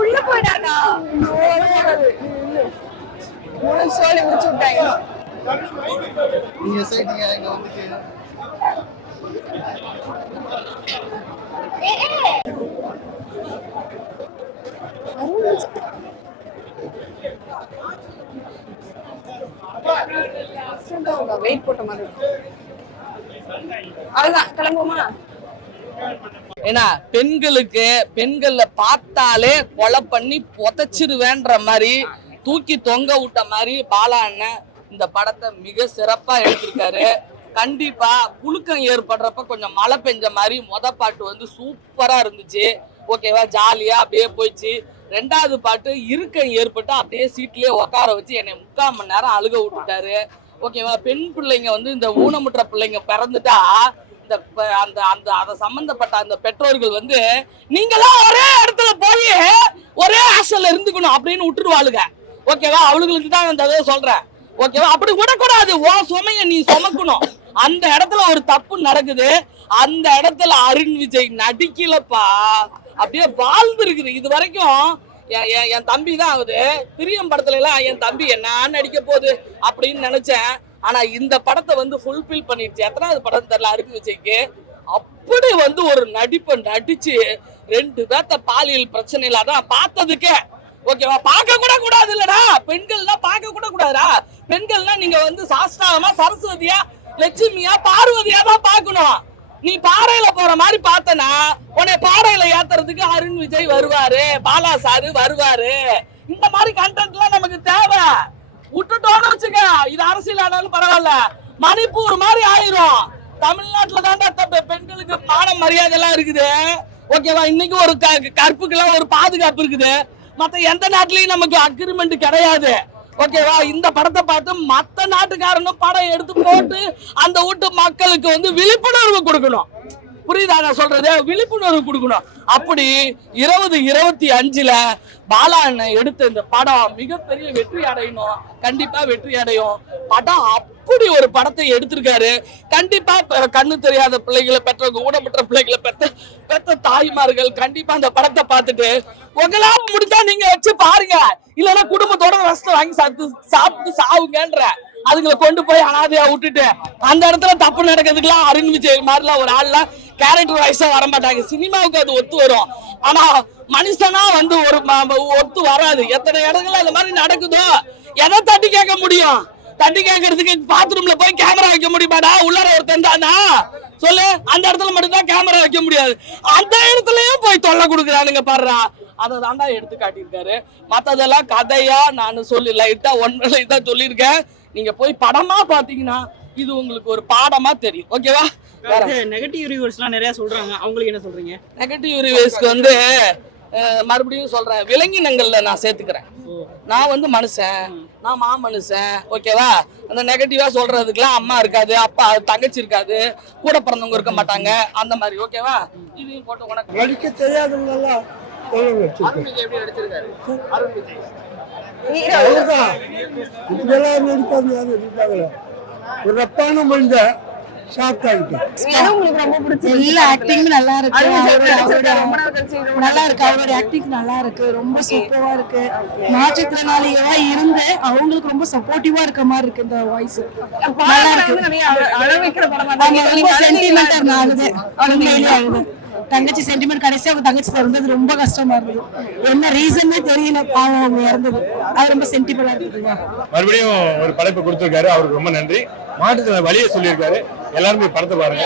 உள்ள போயிடாதா சொல்லி முடிச்சு விட்டாங்க. நீங்க சைடுங்க இங்க வந்துட்டு வெயிட் போட்ட மாதிரி அதுதான் கிளம்புமா. ஏன்னா பெண்கள்ல பார்த்தாலே கொலை பண்ணி புதைச்சிருவேன்ற மாதிரி தூக்கி தொங்க விட்ட மாதிரி பாலா அண்ணன் இந்த படத்தை மிக சிறப்பா எடுத்திருக்காரு. கண்டிப்பா புழுக்கம் ஏற்படுறப்ப கொஞ்சம் மழை பெஞ்ச மாதிரி பாட்டு வந்து சூப்பரா இருந்துச்சு. ஓகேவா, ஜாலியா அப்படியே போயிடுச்சு. ரெண்டாவது பாட்டு இருக்கம் ஏற்பட்டு அப்படியே சீட்லயே உட்கார வச்சு என்னை 3/4 மணி நேரம் அழுக விட்டுட்டாரு. ஓகேவா, பெண் பிள்ளைங்க வந்து இந்த ஊனமுற்ற பிள்ளைங்க பிறந்துட்டா இந்த அந்த அந்த அதை சம்பந்தப்பட்ட அந்த பெற்றோர்கள் வந்து நீங்களாம் ஒரே இடத்துல போய் ஒரே ஹாஸ்டல்ல இருந்துக்கணும் அப்படின்னு விட்டுருவாளுங்க. ஓகேவா, அவளுங்களுக்கு தான் அந்த அதை சொல்றேன். ஓகேவா, அப்படி விடக்கூடாது. ஓ சுமைய நீ சுமக்கணும். அந்த இடத்துல ஒரு தப்பு நடக்குது. அந்த இடத்துல அருண் விஜய் நடிக்கலப்பா, அப்படியே வாழ்ந்து இருக்குது. இது வரைக்கும் என் தம்பி தான் ஆகுது. பிரியம் படத்துல எல்லாம் என் தம்பி என்ன நடிக்க போகுது அப்படின்னு நினைச்சேன். ஆனா இந்த படத்தை வந்து ஃபுல்ஃபில் பண்ணிடுச்சு. எத்தனாவது படம் தெரியல அருண் விஜய்க்கு. அப்படி வந்து ஒரு நடிப்பை நடிச்சு 2 பேர்த்த பாலியல் பிரச்சனையில தான் பார்த்ததுக்கே. ஓகேவா, பார்க்க கூட கூடாது இல்லடா. பெண்கள்லாம் பார்க்க கூட கூடாதுடா. பெண்கள்னா நீங்க வந்து சாஸ்தாவமா சரஸ்வதியா லட்சுமியா பார்வதியா தான் பார்க்கணும். நீ பாறையில போற மாதிரி பார்த்தனா உன்னை பாறையில ஏத்துறதுக்கு அருண் விஜய் வருவாரு, பாலா சாரு வருவாரு. இந்த மாதிரி கண்டென்ட் எல்லாம் நமக்கு தேவை. விட்டுட்டோன்னு வச்சுக்க, இது அரசியல் ஆனாலும் பரவாயில்ல, மணிப்பூர் மாதிரி ஆயிரும். தமிழ்நாட்டுல தாண்டா பெண்களுக்கு மான மரியாதை எல்லாம் இருக்குது. ஓகேவா, இன்னைக்கு ஒரு கற்புக்கெல்லாம் ஒரு பாதுகாப்பு இருக்குது. மத்த எந்த நாட்டிலயும் நமக்கு அக்ரிமெண்ட் கிடையாது. ஓகேவா, இந்த படத்தை பார்த்து மத்த நாட்டுக்காரனும் படம் எடுத்து போட்டு அந்த வீட்டு மக்களுக்கு வந்து விழிப்புணர்வு கொடுக்கணும். புரியுதா நான் சொல்றது? விழிப்புணர்வு கொடுக்கணும். அப்படி 2025ல பாலா அண்ணன் எடுத்த இந்த படம் மிகப்பெரிய வெற்றி அடையணும். கண்டிப்பா வெற்றி அடையும். படம் அப்படி ஒரு படத்தை எடுத்திருக்காரு. கண்டிப்பா கண்ணு தெரியாத பிள்ளைகளை பெற்றவங்க, ஊனமுற்ற பிள்ளைகளை பெற்ற தாய்மார்கள் கண்டிப்பா அந்த படத்தை பார்த்துட்டு உங்களால முடிஞ்சா நீங்க வச்சு பாருங்க. இல்லைன்னா குடும்பத்தோட ரசத்தை வாங்கி சாப்பிட்டு சாவுங்கன்ற அதுங்களை கொண்டு போய் அனாதையா விட்டுட்டு அந்த இடத்துல தப்பு நடக்கிறதுக்குலாம் அருண் விஜய் மாதிரிலாம் ஒரு ஆள்லாம் கேரக்டர் வைஸா வர மாட்டாங்க. சினிமாவுக்கு அது ஒத்து வரும். ஆனா மனுஷனா வந்து ஒரு ஒத்து வராது. எத்தனை இடங்கள்ல அந்த மாதிரி நடக்குதோ எதை தட்டி கேட்க முடியும்? தட்டி கேட்கறதுக்கு பாத்ரூம்ல போய் கேமரா வைக்க முடியுமாடா? உள்ளார ஒருத்தன் தானா சொல்லு? அந்த இடத்துல மட்டும் தான் கேமரா வைக்க முடியாது. அந்த இடத்துலயும் போய் தொல்லை கொடுக்குறானுங்க பாடுறா. அதை தாண்டா எடுத்து காட்டியிருக்காரு. மற்றதெல்லாம் கதையா நான் சொல்லி லைட்டா லைட்டா சொல்லியிருக்கேன். நீங்க போய் படமா பாத்தீங்கன்னா இது உங்களுக்கு ஒரு பாடமா தெரியும். ஓகேவா? நெகட்டிவ் ரிவ்யூஸ்லாம் நிறைய சொல்றாங்க, அவங்களுக்கு என்ன சொல்றீங்க? நெகட்டிவ் ரிவ்யூஸ்க்கு வந்து மறுபடியும் சொல்றேன், விலங்கினங்கள்ல நான் சேர்த்துக்கிறேன். நான் வந்து மனுஷன், நான் மனுஷன். ஓகேவா, அந்த நெகட்டிவா சொல்றதுக்குலாம் அம்மா இருக்காது, அப்பா தங்கச்சி இருக்காது, கூட பிறந்தவங்க இருக்க மாட்டாங்க, அந்த மாதிரி. ஓகேவா, இதையும் போட்டு உனக்கு நடிக்க தெரியாதவங்க எப்படி நடிச்சிருக்காரு அருண் விஜய்? இப்படியெல்லாம் நடிப்பாங்க. ஒரு ரப்பான மனித ஷாக் ஆகிட்டேன். எல்லா ஆக்டிங்கும் நல்லா இருக்கு. நல்லா இருக்கு. அவரோட ஆக்டிங் நல்லா இருக்கு. ரொம்ப சூப்பரா இருக்கு. மாற்றுத்திறனாளிகளா இருந்து அவங்களுக்கு ரொம்ப சப்போர்ட்டிவா இருக்க மாதிரி இருக்கு இந்த வாய்ஸ். நல்லா இருக்கு. அழவைக்கிற படமா ரொம்ப சென்டிமெண்டா ஆகுது. அழுது தங்கச்சி சென்டிமெண்ட் கடைசியா அவங்க தங்கச்சி இருந்தது ரொம்ப கஷ்டமா இருந்தது. என்ன ரீசன்னே தெரியல. பாவம் அவங்க இறந்தது. அது ரொம்ப சென்டிமெண்டா இருக்குதுங்க. மறுபடியும் ஒரு படைப்பு கொடுத்திருக்காரு, அவருக்கு ரொம்ப நன்றி. மாட்டுக்கு வழியை சொல்லியிருக்காரு. எல்லாருமே படத்தை பாருங்க.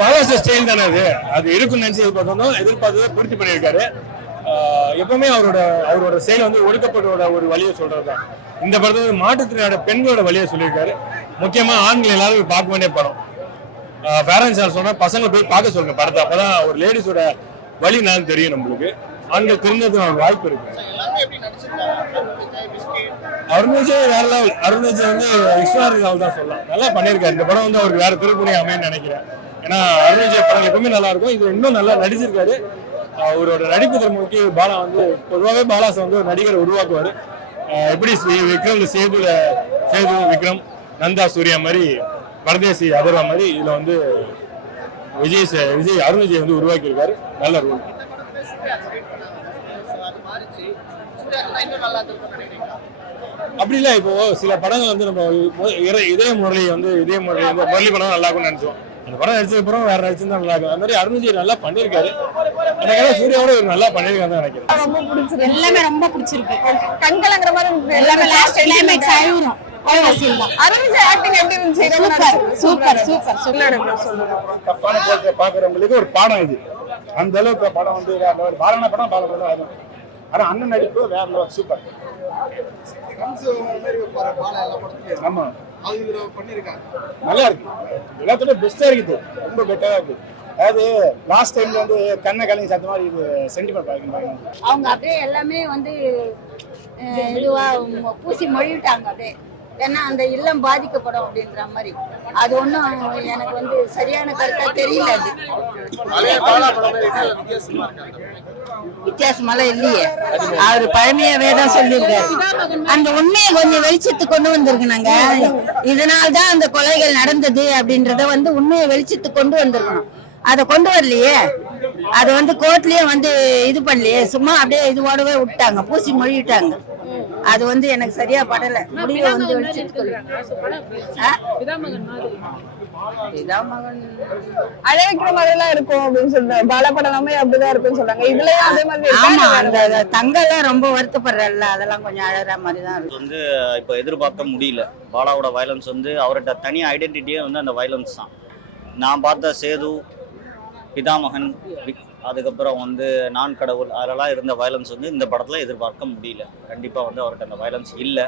பாலாச ஸ்டைல் தானே அது இருக்குன்னு நினைச்சு எதிர்பார்த்ததை பூர்த்தி பண்ணியிருக்காரு. எப்பவுமே அவரோட செயல் வந்து ஒடுக்கப்பட்டோட ஒரு வழியை சொல்றதுதான். இந்த படத்தை மாற்றுத்திறனோட பெண்களோட வழியை சொல்லியிருக்காரு. முக்கியமா ஆண்கள் எல்லாரும் பார்க்க வேண்டிய படம். பேரண்ட்ஸ் யார் சொன்னா பசங்களை போய் பார்க்க சொல்லுங்க படத்தை. அப்பதான் ஒரு லேடிஸோட வழி நான் தெரியும். நம்மளுக்கு ஆண்கள் தெரிஞ்சதுக்கு வாய்ப்பு இருக்கு. அருண் விஜய் வேற லெவல். அருண் விஜய் வந்து எக்ஸ்ட்ராடனரி லெவல் தான் சொல்லலாம். நல்லா பண்ணியிருக்காரு. இந்த படம் வந்து அவருக்கு வேற திருப்புனை அமைன்னு நினைக்கிறேன். ஏன்னா அருண் விஜய் படம் எப்பவுமே நல்லா இருக்கும். இது இன்னும் நல்லா நடிச்சிருக்காரு. அவரோட நடிப்பு திறமைக்கு பாலா வந்து பொதுவாகவே பாலாசை வந்து ஒரு நடிகரை உருவாக்குவாரு. எப்படி விக்ரம் சேது விக்ரம் நந்தா சூர்யா மாதிரி பரதேசி அதர்வா மாதிரி இதுல வந்து விஜய் அருண் விஜய் வந்து உருவாக்கி இருக்காரு. நல்ல ரோல். அப்படி இல்லை, இப்போ சில படங்கள் வந்து நம்ம இதே முரளி வந்து முரளி படம் நல்லா இருக்கும்னு நினைச்சோம். அந்த படம் நடிச்சதுக்கு அப்புறம் வேற நடிச்சிருந்தா நல்லா இருக்கும். அந்த மாதிரி அருண் விஜய் நல்லா பண்ணிருக்காரு. எனக்கு சூர்யாவோட நல்லா பண்ணிருக்காங்க நினைக்கிறேன். ரொம்ப பிடிச்சிருக்கு. எல்லாமே ரொம்ப பிடிச்சிருக்கு. கண்கலங்கிற மாதிரி எல்லாமே லாஸ்ட் கிளைமேக்ஸ் ஆயிரும். அருண் விஜய் ஆக்டிங் எப்படி இருந்துச்சு? சூப்பர். தப்பான போக்கு பாக்குறவங்களுக்கு ஒரு பாடம் இது. அந்த அளவுக்கு படம் வந்து பாலன படம் பாலம். ஆனா அண்ணன் நடிப்பு வேற லெவல். சூப்பர். ஆமா, நல்லா இருக்கு. எல்லாத்தோட பெஸ்டா இருக்குது. ரொம்ப பெட்டரா இருக்கு. அதாவது லாஸ்ட் டைம்ல வந்து கண்ணை கலங்கி சத்த மாதிரி இது சென்டிமெண்ட் பாருங்க. அவங்க அப்படியே எல்லாமே வந்து இதுவா பூசி மொழிவிட்டாங்க அப்படியே. ஏன்னா அந்த இல்லம் பாதிக்கப்படும் அப்படின்ற மாதிரி. அது ஒன்றும் எனக்கு வந்து சரியான கருத்தா தெரியல. அது வித்தியாசமெல்லாம் இல்லையே. அவரு பழமையாவே தான் சொல்லியிருக்காரு. அந்த உண்மையை கொஞ்சம் வெளிச்சத்துக்கு கொண்டு வந்திருக்கணுங்க. இதனால்தான் அந்த கொலைகள் நடந்தது அப்படின்றத வந்து உண்மையை வெளிச்சத்துக்கு கொண்டு வந்திருக்கணும். அதை கொண்டு வரலையே. அது வந்து கோர்ட்லயே வந்து இது பண்ணலையே. சும்மா அப்படியே இதுவோடவே விட்டாங்க, பூசி மொழிவிட்டாங்க. அது வந்து எனக்கு சரியா படல. முடிவை வந்து அழ வைக்கிற மாதிரி எல்லாம் இருக்கும் அப்படின்னு சொல்றாங்க. பாலா படம் எல்லாமே அப்படிதான் இருக்குன்னு சொல்றாங்க. இதுலயும் அதே மாதிரி. ஆமா, அந்த தங்கெல்லாம் ரொம்ப வருத்தப்படுறல்ல, அதெல்லாம் கொஞ்சம் அழற மாதிரி தான் இருக்கு. வந்து இப்போ எதிர்பார்க்க முடியல. பாலாவோட வயலன்ஸ் வந்து அவர்கிட்ட தனி ஐடென்டிட்டியே வந்து அந்த வயலன்ஸ் தான். நான் பார்த்த சேது, பிதாமகன், அதுக்கப்புறம் வந்து நான் கடவுள், அதெல்லாம் இருந்த வயலன்ஸ் வந்து இந்த படத்தில் எதிர்பார்க்க முடியல. கண்டிப்பாக வந்து அவர்கிட்ட அந்த வயலன்ஸ் இல்லை.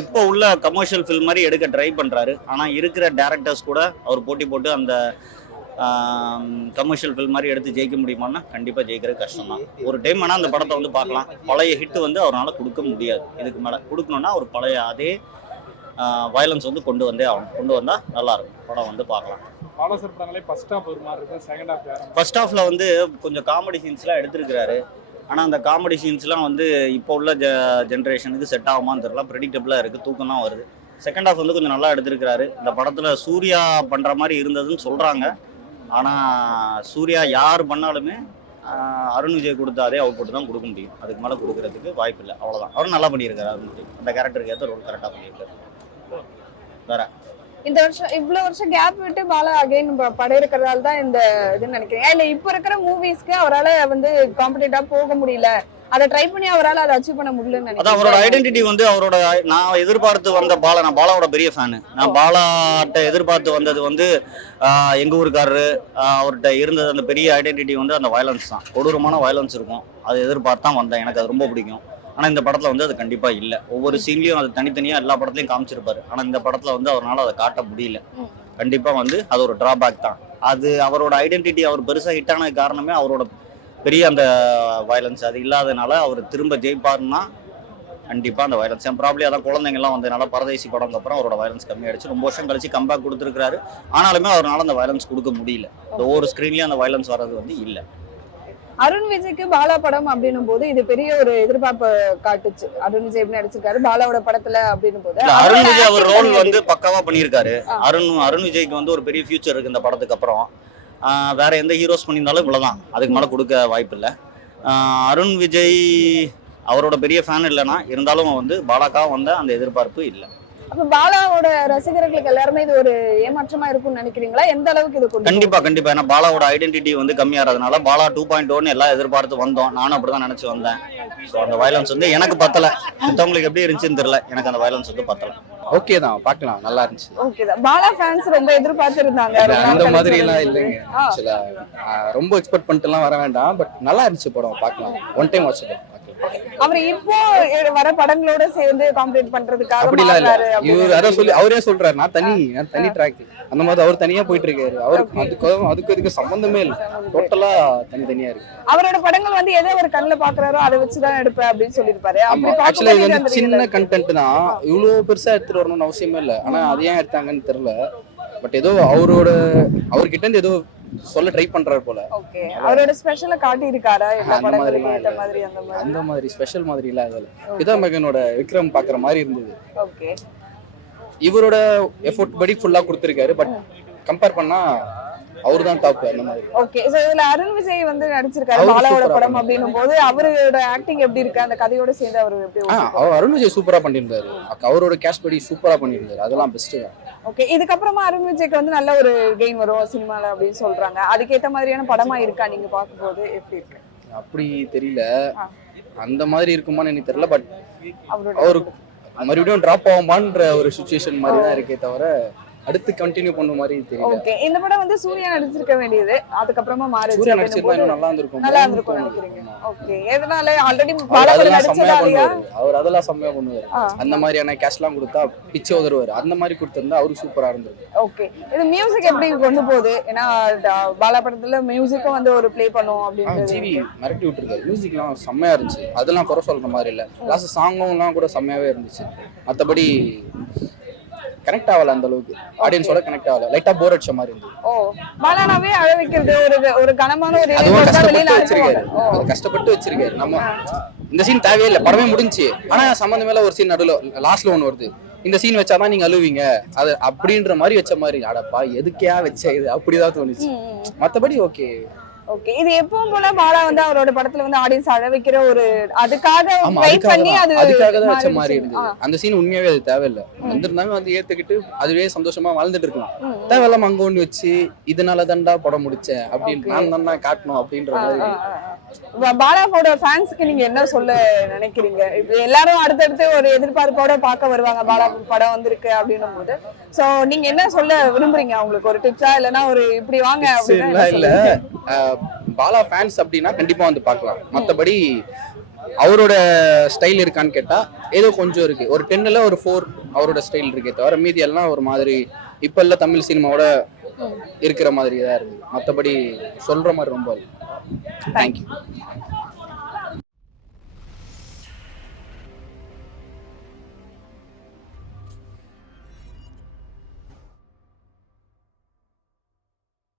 இப்போ உள்ள கமர்ஷியல் ஃபில்ம் மாதிரி எடுக்க ட்ரை பண்ணுறாரு. ஆனால் இருக்கிற டேரக்டர்ஸ் கூட அவர் போட்டி போட்டு அந்த கமர்ஷியல் ஃபில்ம் மாதிரி எடுத்து ஜெயிக்க முடியுமான்னா கண்டிப்பாக ஜெயிக்கிறது கஷ்டம் தான். ஒரு டைம் வேணால் அந்த படத்தை வந்து பார்க்கலாம். பழைய ஹிட் வந்து அவரால் கொடுக்க முடியாது. இதுக்கு மேலே கொடுக்கணுன்னா ஒரு பழைய அதே வயலன்ஸ் வந்து கொண்டு வந்தால் நல்லாயிருக்கும். படம் வந்து பார்க்கலாம். ஃபர்ஸ்ட் ஹாஃப்ல வந்து கொஞ்சம் காமெடி சீன்ஸ்லாம் எடுத்திருக்கிறாரு. ஆனால் அந்த காமெடி சீன்ஸ்லாம் வந்து இப்போ உள்ள ஜென்ரேஷனுக்கு செட் ஆகுமான்னு தெரியல. ப்ரெடிக்டபிளாக இருக்குது, தூக்கம் தான் வருது. செகண்ட் ஹாஃப் வந்து கொஞ்சம் நல்லா எடுத்திருக்கிறாரு. இந்த படத்தில் சூர்யா பண்ணுற மாதிரி இருந்ததுன்னு சொல்கிறாங்க. ஆனால் சூர்யா யார் பண்ணாலுமே அருண் விஜய் கொடுத்த அதே அவுட்புட் தான் கொடுக்க முடியும். அதுக்கு மேலே கொடுக்கறதுக்கு வாய்ப்பு இல்லை. அவ்வளோதான். அவரும் நல்லா பண்ணியிருக்காரு. அருண் விஜய் அந்த கேரக்டருக்கு ஏற்ற ரோல் கரெக்டாக பண்ணியிருக்காரு. வேற இந்த வருஷம் இவ்வளவு வருஷம் கேப் விட்டு பாலா அகைன் படம் இருக்கிறதால தான் இந்த இதுன்னு நினைக்கிறேன். இல்ல இப்ப இருக்கிற மூவிஸ்க்கு அவரால் வந்து காம்படிட்டா போக முடியல. அதை ட்ரை பண்ணி அவரால் அதை அச்சீவ் பண்ண முடியலன்னு நினைக்கிறேன். அவரோட ஐடென்டிட்டி வந்து நான் எதிர்பார்த்து வந்த நான் பாலாவோட பெரிய ஃபேனு. நான் பாலாட்ட எதிர்பார்த்து வந்தது வந்து எங்க ஊருக்காரரு அவர்கிட்ட இருந்தது அந்த பெரிய ஐடென்டிட்டி வந்து அந்த வயலன்ஸ் தான். கொடூரமான வயலன்ஸ் இருக்கும். அதை எதிர்பார்த்து தான் வந்தேன். எனக்கு அது ரொம்ப பிடிக்கும். ஆனால் இந்த படத்தில் வந்து அது கண்டிப்பாக இல்லை. ஒவ்வொரு சீன்லையும் அது தனித்தனியாக எல்லா படத்துலையும் காமிச்சிருப்பாரு. ஆனால் இந்த படத்தில் வந்து அவரால் அதை காட்ட முடியல. கண்டிப்பாக வந்து அது ஒரு டிராபேக் தான். அது அவரோட ஐடென்டிட்டி அவர் பெருசாக ஹிட் ஆனது காரணமே அவரோட பெரிய அந்த வயலன்ஸ் அது இல்லாதனால அவர் திரும்ப ஜெயிப்பாருன்னா கண்டிப்பாக அந்த வயலன்ஸ் ப்ராப்ளி அதான் குழந்தைங்கள்லாம் வந்ததுனால பரதேசி படம்க்கு அப்புறம் அவரோட வயலன்ஸ் கம்மியாயிடுச்சு. ரொம்ப வருஷம் கழிச்சு கம்பேக் கொடுத்துருக்காரு. ஆனாலுமே அவரால் அந்த வயலன்ஸ் கொடுக்க முடியல. இந்த ஒவ்வொரு ஸ்க்ரீன்லேயும் அந்த வயலன்ஸ் வர்றது வந்து இல்லை. அருண் விஜய்க்கு பாலா படம் அப்படின்னும் போது இது பெரிய ஒரு எதிர்பார்ப்பு காட்டுச்சு. அருண் விஜய் எப்படி நடிச்சிருக்காரு பாலாவோட படத்துல அப்படின்னும் போது அருண் விஜய் அவர் ரோல் வந்து பக்காவா பண்ணியிருக்காரு. அருண் விஜய்க்கு வந்து ஒரு பெரிய ஃபியூச்சர் இருக்கு இந்த படத்துக்கு அப்புறம். வேற எந்த ஹீரோஸ் பண்ணியிருந்தாலும் இவ்வளவுதான். அதுக்கு மேல கொடுக்க வாய்ப்பு இல்லை. அருண் விஜய் அவரோட பெரிய ஃபேன் இல்லைன்னா இருந்தாலும் வந்து பாலாக்காக வந்த அந்த எதிர்பார்ப்பு இல்லை. அப்ப பாலாவோட ரசிகர்களுக்கு எல்லாருமே இது ஒரு ஏமாற்றமா இருக்கும்னு நினைக்கிறீங்களா? எந்த அளவுக்கு இது கண்டிப்பா ஏன்னா பாலாவோட ஐடென்டிட்டி வந்து கம்மியாகிறதுனால பாலா 2.0 எல்லாம் எதிர்பார்த்து வந்தோம். நானும் அப்படிதான் நினைச்சு வந்தேன். ஸோ அந்த வயலன்ஸ் வந்து எனக்கு பத்தல. மற்றவங்களுக்கு எப்படி இருந்துச்சுன்னு தெரியல. எனக்கு அந்த வயலன்ஸ் வந்து பத்தல. ஓகே தான், பார்க்கலாம். நல்லா இருந்துச்சு. ஓகே தான். பாலா ஃபேன்ஸ் ரொம்ப எதிர்பார்த்து இருந்தாங்க. அந்த மாதிரி எல்லாம் இல்லைங்க. ரொம்ப எக்ஸ்பெக்ட் பண்ணிட்டு எல்லாம் வர வேண்டாம். பட் நல்லா இருந்துச்சு படம். பார்க்கலாம். ஒன் டைம் வாட்ச் பண்ணலாம். அவர் இப்போ வர படங்களோட சேர்ந்து காம்பீட் பண்றதுக்காக அப்படிலாம் இல்ல. இவர் யாரோ சொல்லி அவரே சொல்றாரு நான் தனி ட்ராக் அந்த மாதிரி அவர் தனியா போயிட்டு இருக்காரு. அவருக்கு அதுக்கு சம்பந்தமே இல்லை. டோட்டலா தனித்தனியா இருக்கு. அவரோட படங்கள் வந்து எதை ஒரு கண்ணுல பாக்குறாரோ அதை வச்சுதான் எடுப்பேன் அப்படின்னு சொல்லியிருப்பாரு. ஆக்சுவலா இது வந்து சின்ன கண்டென்ட் தான். இவ்வளவு பெருசா எடுத்துட்டு வரணும்னு அவசியமே இல்லை. ஆனா அது ஏன் எடுத்தாங்கன்னு தெரியல. பட் ஏதோ அவர்கிட்ட இருந்து ஏதோ சொல்ல ட்ரை பண்றாரு போல. ஓகே. அவரோட ஸ்பெஷலா காட்டி இருக்காரா? அந்த மாதிரி ஸ்பெஷல் மாதிரி இல்ல. அதுல பிதாமகனோட விக்ரம் பாக்குற மாதிரி இருந்தது. ஓகே. இவரோட எஃபோர்ட் படி ஃபுல்லா கொடுத்துருக்காரு. பட் கம்பேர் பண்ணா அவரு தான் டாப் அந்த மாதிரி. ஓகே, சோ இதுல அருண் விஜய் வந்து நடிச்சிருக்காரு அவரு பாலாவோட சூப்பரா படம் அப்படின்னும் போது அவரோட ஆக்டிங் எப்படி இருக்கு, அந்த கதையோட சேர்ந்து அவர் எப்படி அவர் அருண் விஜய் சூப்பரா பண்ணியிருந்தாரு. அவரோட கேஷ் படி சூப்பரா பண்ணியிருந்தாரு. அதெல்லாம் பெஸ்ட் தான். ஓகே, இதுக்கப்புறமா அருண் விஜய்க்கு வந்து நல்ல ஒரு கெயின் வரும் சினிமால அப்படின்னு சொல்றாங்க. அதுக்கேத்த மாதிரியான படமா இருக்கா நீங்க பார்க்கும்போது எப்படி இருக்கு? அப்படி தெரியல, அந்த மாதிரி இருக்குமான்னு எனக்கு தெரியல. பட் அவரோட அவரு மறுபடியும் டிராப் ஆகுமான்ற ஒரு சுச்சுவேஷன் மாதிரி தான் இருக்கே தவிர அடுத்து கண்டினியூ பண்ண மாதிரி தெரியல. ஓகே, இந்த படம் வந்து சூர்யா நடிச்சிருக்க வேண்டியது, அதுக்கப்புறமா மாறிச்சு. சூர்யா நடிச்சிருந்தா இன்னும் நல்லா இருந்திருக்கும் நினைக்கிறீங்க? ஓகே, எதனால ஆல்ரெடி பாலாபுரம் நடிச்சதாலயா? அவர் அதெல்லாம் செம்மையா பண்ணுவாரு. அந்த மாதிரியான கேஷ்லாம் கொடுத்தா பிச்சை உதருவாரு. அந்த மாதிரி கொடுத்திருந்தா அவரு சூப்பரா இருந்திருக்கு. ஓகே, இது மியூசிக் எப்படி கொண்டு போகுது? ஏன்னா பாலா படத்துல மியூசிக்கும் வந்து ஒரு ப்ளே பண்ணும் அப்படின்னு ஜிவி மிரட்டி விட்டுருக்காரு. மியூசிக்லாம் செம்மையா இருந்துச்சு. அதெல்லாம் குறை சொல்ற மாதிரி இல்ல. லாஸ்ட் சாங்லாம் கூட செம்மையாவே இருந்துச்சு. மத்தபடி கனெக்ட் ஆகல, அந்த அளவுக்கு ஆடியன்ஸோட கனெக்ட் ஆகல. லைட்டா போர் அடிச்ச மாதிரி இருந்தது. பாலானாவே அழ வைக்கிறது ஒரு கனமான ஒரு கஷ்டப்பட்டு வச்சிருக்காரு. நம்ம இந்த சீன் தேவையே இல்லை, படமே முடிஞ்சு. ஆனா சம்பந்தமேல ஒரு சீன் நடுவில் லாஸ்ட்ல ஒன்று வருது. இந்த சீன் வச்சாதான் நீங்க அழுவீங்க அது அப்படின்ற மாதிரி வச்ச மாதிரி. அடப்பா எதுக்கே வச்ச இது அப்படிதான் தோணுச்சு. மத்தபடி ஓகே. ஓகே, இது எப்பவும் போல பாலா வந்து அவரோட படத்துல வந்து ஆடியன்ஸ் அழ வைக்கிற ஒரு அதுக்காக வெயிட் பண்ணி அதுக்காக தான் வச்ச மாதிரி இருந்தது. அந்த சீன் உண்மையாவே அது தேவையில்லை. வந்திருந்தாங்க வந்து ஏத்துக்கிட்டு அதுவே சந்தோஷமா வாழ்ந்துட்டு இருக்கலாம். தேவையில்லாம அங்க ஒண்ணு வச்சு இதனால தான்டா படம் முடிச்சேன் அப்படின்னு நான் தான் காட்டணும் அப்படின்ற மாதிரி. பாலாவோட ஃபேன்ஸ்க்கு நீங்க என்ன சொல்ல நினைக்கிறீங்க? இப்ப எல்லாரும் அடுத்தடுத்து ஒரு எதிர்பார்ப்போட பார்க்க வருவாங்க பாலா படம் வந்திருக்கு அப்படின்னும் போது, சோ நீங்க என்ன சொல்ல விரும்புறீங்க? அவங்களுக்கு ஒரு டிப்ஸா இல்லைன்னா ஒரு இப்படி வாங்க அப்படின்னா? இல்ல பாலா ஃபேன்ஸ் அப்படின்னா கண்டிப்பா வந்து பார்க்கலாம். மற்றபடி அவரோட ஸ்டைல் இருக்கான்னு கேட்டா ஏதோ கொஞ்சம் இருக்கு. ஒரு 10ல ஒரு 4 அவரோட ஸ்டைல் இருக்கே தவிர மீதி எல்லாம் ஒரு மாதிரி இப்ப எல்லாம் தமிழ் சினிமாவோட இருக்கிற மாதிரி தான் இருக்கு. மற்றபடி சொல்ற மாதிரி ரொம்ப இருக்கு. தேங்க்யூ.